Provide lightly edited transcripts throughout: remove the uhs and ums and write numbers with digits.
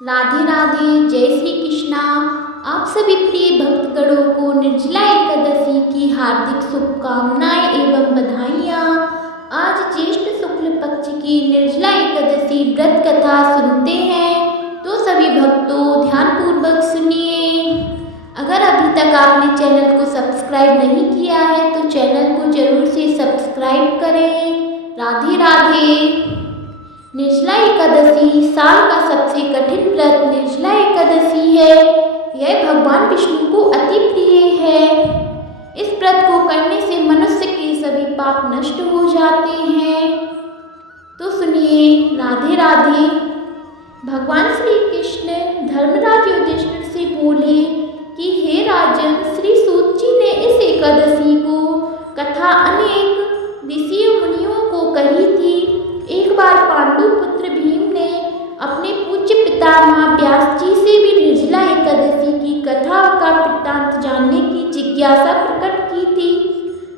राधे राधे, जय श्री कृष्णा। आप सभी प्रिय भक्तगणों को निर्जला एकादशी की हार्दिक शुभकामनाएं एवं बधाइयाँ। आज ज्येष्ठ शुक्ल पक्ष की निर्जला एकादशी व्रत कथा सुनते हैं, तो सभी भक्तों ध्यानपूर्वक सुनिए। अगर अभी तक आपने चैनल को सब्सक्राइब नहीं किया है तो चैनल को जरूर से सब्सक्राइब करें। राधे राधे। निर्जला एकादशी साल का सबसे कठिन व्रत निर्जला एकादशी है। यह भगवान विष्णु को अति प्रिय है। इस व्रत को करने से मनुष्य के सभी पाप नष्ट हो जाते हैं। तो सुनिए, राधे राधे। भगवान श्री कृष्ण धर्मराज युधिष्ठिर से बोले कि हे राजन, श्री सूत जी ने इस एकादशी को कथा अनेक ऋषियों मुनियों को कही थी। एक बार पांडु पुत्र भीम ने अपने पूज्य पितामह व्यास जी से भी निर्जला एकादशी की कथा का वृत्तांत जानने की जिज्ञासा प्रकट की थी।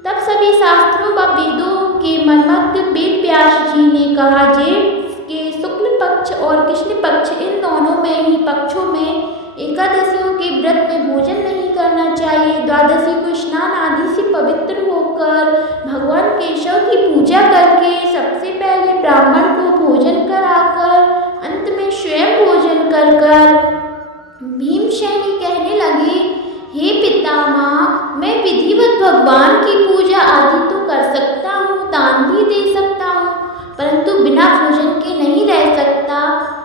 तब सभी शास्त्रों व वेदों के मर्मज्ञ वेद व्यास जी ने कहा, जेठ के शुक्ल पक्ष और कृष्ण पक्ष इन दोनों में ही पक्षों में एकादशियों के व्रत में भोजन नहीं करना चाहिए। द्वादशी को स्नान आदि से पवित्र होकर भगवान केशव की पूजा करके सबसे पहले ब्राह्मण को भोजन कराकर अंत में स्वयं भोजन कर भीमसेनी कहने लगे, हे पितामह, मैं विधिवत भगवान की पूजा आदि तो कर सकता हूँ, दान भी दे सकता हूँ, परंतु बिना भोजन के नहीं रह सकता।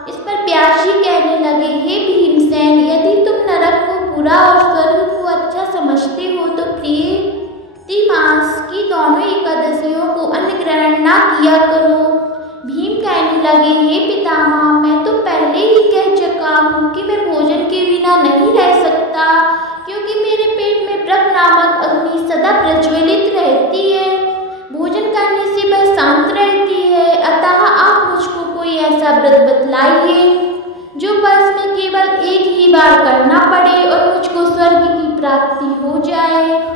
इस पर व्यास जी कहने लगे, हे भीमसेन, यदि तुम नरक को बुरा और स्वर्ग को अच्छा समझते हो तो प्रिय मास की दोनों एकादशियों को अन्न ग्रहण ना किया करो। भीम कहने लगे, हे पितामह, मैं तो पहले ही कह चुका हूँ कि मैं भोजन के बिना नहीं रह सकता, क्योंकि मेरे पेट में व्रत नामक अग्नि सदा प्रज्वलित रहती है। भोजन करने से वह शांत रहती है। अतः आप मुझको कोई ऐसा व्रत बतलाइए जो वर्ष में केवल एक ही बार करना पड़े और मुझको स्वर्ग की प्राप्ति हो जाए।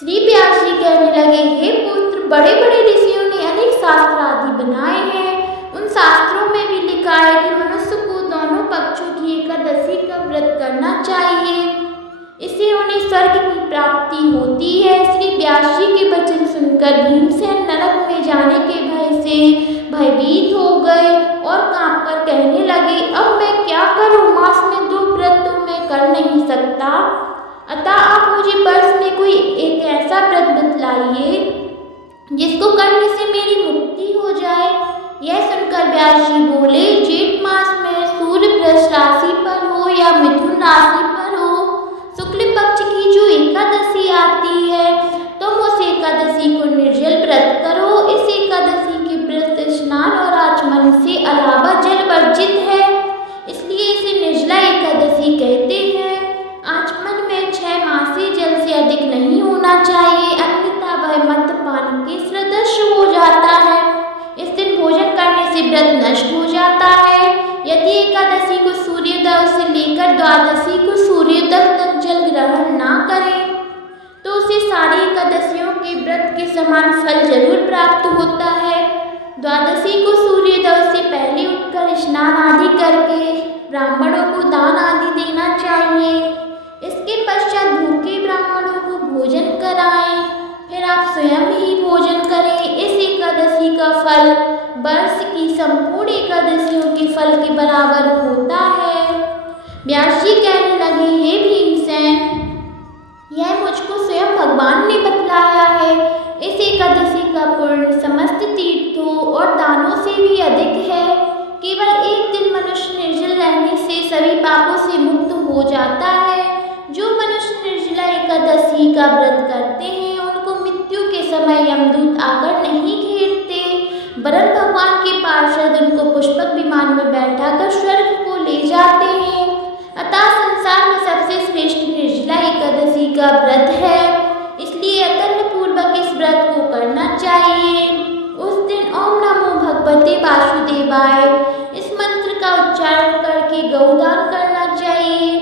श्री व्यास जी कहने लगे, हे पुत्र, बड़े बड़े ऋषियों ने अनेक शास्त्र आदि बनाए हैं। उन शास्त्रों में भी लिखा है कि मनुष्य को दोनों पक्षों की एकादशी का व्रत करना चाहिए, इससे उन्हें स्वर्ग की प्राप्ति होती है। श्री व्यास जी के वचन सुनकर भीमसेन नरक में जाने के भय से भयभीत हो गए और कांपकर कहने लगे, अब मैं क्या करूं? मास में 2 व्रत तो मैं कर नहीं सकता। अतः आप मुझे वर्ष में कोई एक ऐसा व्रत बतलाइए जिसको करने से मेरी मुक्ति हो जाए। यह सुनकर व्यास जी बोले, जेठ मास में सूर्य वृष राशि पर हो या मिथुन राशि पर हो, शुक्ल पक्ष की जो एकादशी आती है, तुम उस एकादशी को निर्जल व्रत करो। इस एकादशी के व्रत स्नान और आचमन से अलावा जल वर्जित है, इसलिए इसे निर्जला एकादशी कहते हैं। आचमन में 6 मासी जल से अधिक नहीं होना चाहिए, अन्यथा वह मद्यपान के सदृश हो जाता है। इस दिन भोजन करने से व्रत नष्ट हो जाता है। यदि एकादशी को सूर्योदय से लेकर द्वादशी को सूर्योदय तक जल ग्रहण ना करें तो उसे सारी एकादशियों के व्रत के समान फल जरूर प्राप्त होता है। द्वादशी को सूर्योदय से पहले उठकर स्नान आदि करके ब्राह्मणों को दान आदि देना चाहिए। इसके पश्चात भूखे ब्राह्मणों को भोजन कराएं, फिर आप स्वयं ही भोजन करें। इस एकादशी का फल वर्ष की संपूर्ण एकादशियों के फल के बराबर होता है। व्यास जी कहने लगे, हे भीमसेन, यह मुझको स्वयं भगवान ने बतलाया है। इस एकादशी का पुण्य समस्त तीर्थों और दानों से भी अधिक है। केवल एक दिन मनुष्य निर्जल रहने से सभी पापों से मुक्त हो जाता है। जो मनुष्य निर्जला एकादशी का व्रत करते हैं उनको मृत्यु के समय यमदूत आकर नहीं घेरते, वरन भगवान के पार्षद उनको पुष्पक विमान में बैठाकर स्वर्ग को ले जाते हैं। अतः संसार में सबसे श्रेष्ठ निर्जला एकादशी का व्रत है, इसलिए यत्न पूर्वक इस व्रत को करना चाहिए। उस दिन ओम नमो भगवते वासुदेवाय इस मंत्र का उच्चारण करके गौदान करना चाहिए।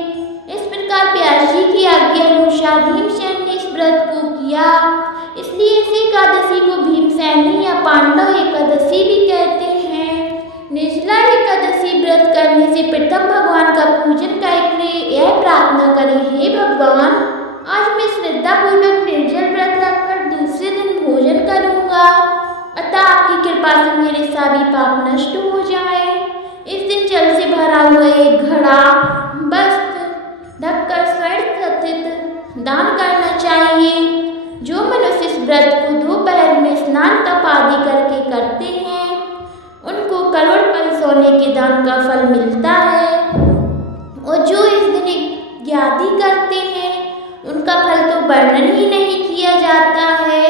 इस प्रकार व्यास जी की आज्ञा अनुसार भीमसेन ने इस व्रत को किया, इसलिए इस एकादशी को भीमसेनी या पांडव एकादशी भी कहते हैं। निर्जला एकादशी व्रत करने से प्रथम भगवान से श्रद्धापूर्वक निर्जल व्रत रखकर दूसरे दिन भोजन करूंगा, अतः आपकी कृपा से मेरे सभी पाप नष्ट हो जाए। इस दिन जल से भरा हुआ एक घड़ा वस्त्र ढककर स्वर्ण खचित दान करना चाहिए। जो मनुष्य इस व्रत को दोपहर में स्नान तप आदि करके करते हैं, उनको करोड़ पल सोने के दान का फल मिलता है। और जो इस दिन यज्ञ करते हैं, उनका फल तो वर्णन ही नहीं किया जाता है।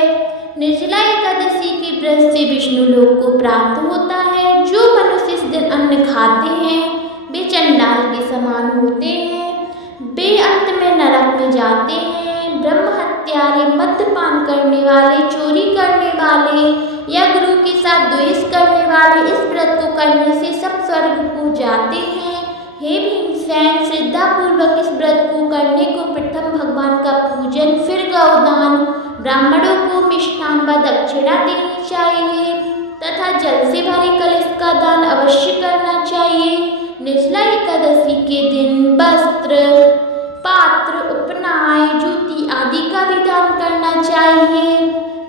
निर्जला एकादशी के व्रत से विष्णु लोक को प्राप्त होता है। जो मनुष्य इस दिन अन्न खाते हैं, वे चंडाल के समान होते हैं। वे अंत में नरक में जाते हैं। ब्रह्म हत्यारे, मद्यपान करने वाले, चोरी करने वाले या गुरु के साथ द्वेष करने वाले इस व्रत को करने से सब स्वर्ग को जाते हैं। हे भीमसेन, श्रद्धापूर्वक इस व्रत को करने को प्रथम भगवान का पूजन, फिर गौदान, ब्राह्मणों को मिष्ठान व दक्षिणा देनी चाहिए तथा जल से भरे कलश का दान अवश्य करना चाहिए। निर्जला एकादशी के दिन वस्त्र, पात्र, उपनाय, जूती आदि का भी दान करना चाहिए।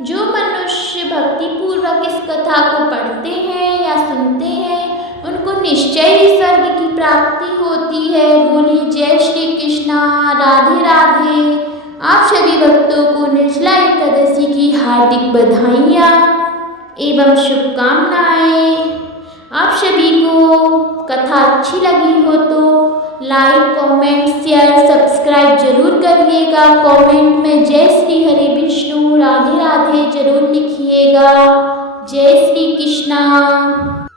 जो मनुष्य भक्ति पूर्वक इस कथा को पढ़ते हैं या सुनते हैं, उनको निश्चय ही स्वर्ग की प्राप्ति होती है। बोलिए जय श्री कृष्णा, राधे राधे। आप सभी भक्तों को निर्जला एकादशी की हार्दिक बधाइयाँ एवं शुभकामनाएं। आप सभी को कथा अच्छी लगी हो तो लाइक, कमेंट, शेयर, सब्सक्राइब जरूर करिएगा। कमेंट में जय श्री हरे विष्णु, राधे राधे जरूर लिखिएगा। जय श्री कृष्णा।